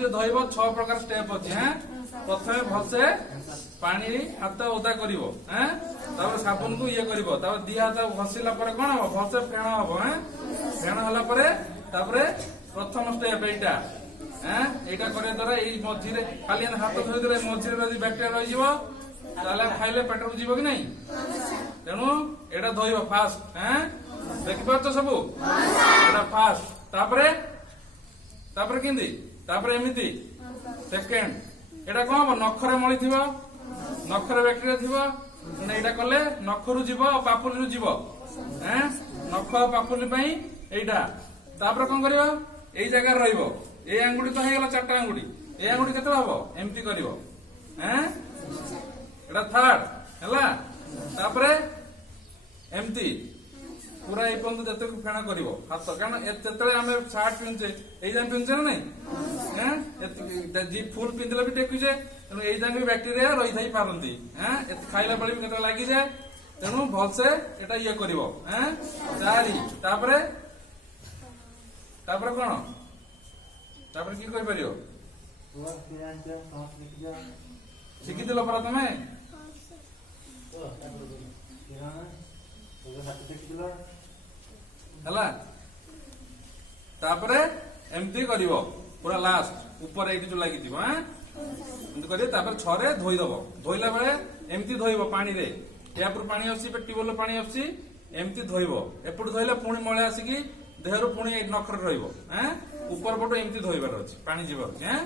जो धोइब 6 प्रकार स्टेप अच्छे हैं प्रथम भलसे पानी हाथ ओदा करिवो हैं तापर साबुन को ये करिवो तापर दी हाथ घसीला परे कोन हो भलसे फेण हबो हैं फेण हला परे तापरे प्रथम स्टेप एटा हैं एटा करे द्वारा एई मझी रे खाली हाथ धोइ दरे मझी रे यदि बैक्टेरिया रहि जीवो ताले खाइले पेट को जीवो कि नहीं तेणु एटा धोइबो फास्ट हैं देखि पाछो सबु एटा फास्ट तापरे तापरे किंदी तापरे एमिति सेकंड एटा कोन हो नखरे मळी थिबो नखरे बैक्टेरिया थिबो ने एटा कले नखरु जीवो पापुली रु जीवो हैं नख पापुली पई एटा तापरे कोन करिवो एई जगह रहिबो ए आंगुडी तो हेगला चारटा आंगुडी ए आंगुडी केते हबो एमती करिवो हैं एटा थर्ड हला तापरे एमती पूरा ए पंत जते फेणा करिवो हाथ कारण एतेतले हमें शर्ट पिनचे एई जान पिनचे ना नहीं हैं जी फुल पिनले भी टेकु जे तेनु एई जान भी बैक्टीरिया रहि थाई पारंती हैं खाइला बळी भी केते लागि जाय तेनु भलसे एटा ये करिवो हैं चारि तापरे तापरे कोन तापरे की करि परियो शिखि दिलो परा तमे हला तापरे एमती करिवो पूरा लास्ट ऊपर एठी जो लागि दिबो हैं एमती करियो तापर छरे धोई दबो धोइला बेले एमती धोइबो पानी रे टैप रु पानी आसी टिबल पानी आसी एमती धोइबो एपटु धोइले पुणी मळे आसी की देहरु पुणी नखर रहिबो हैं ऊपर पटो एमती धोइबार अछि पानी जीबार अछि हैं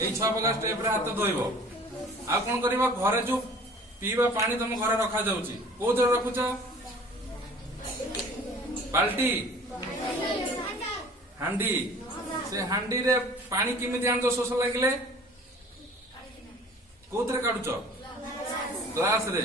एई 6 प्रकार स्टेप रे हाथ धोइबो आ कोन करिवो घरे जो पीवा पानी तुम घरे रखा जाउची को जरे रखुछ बाल्टी हांडी से हांडी रे पानी किमिति आनजो शोष लागिले कोथरे काढुछ ग्लास रे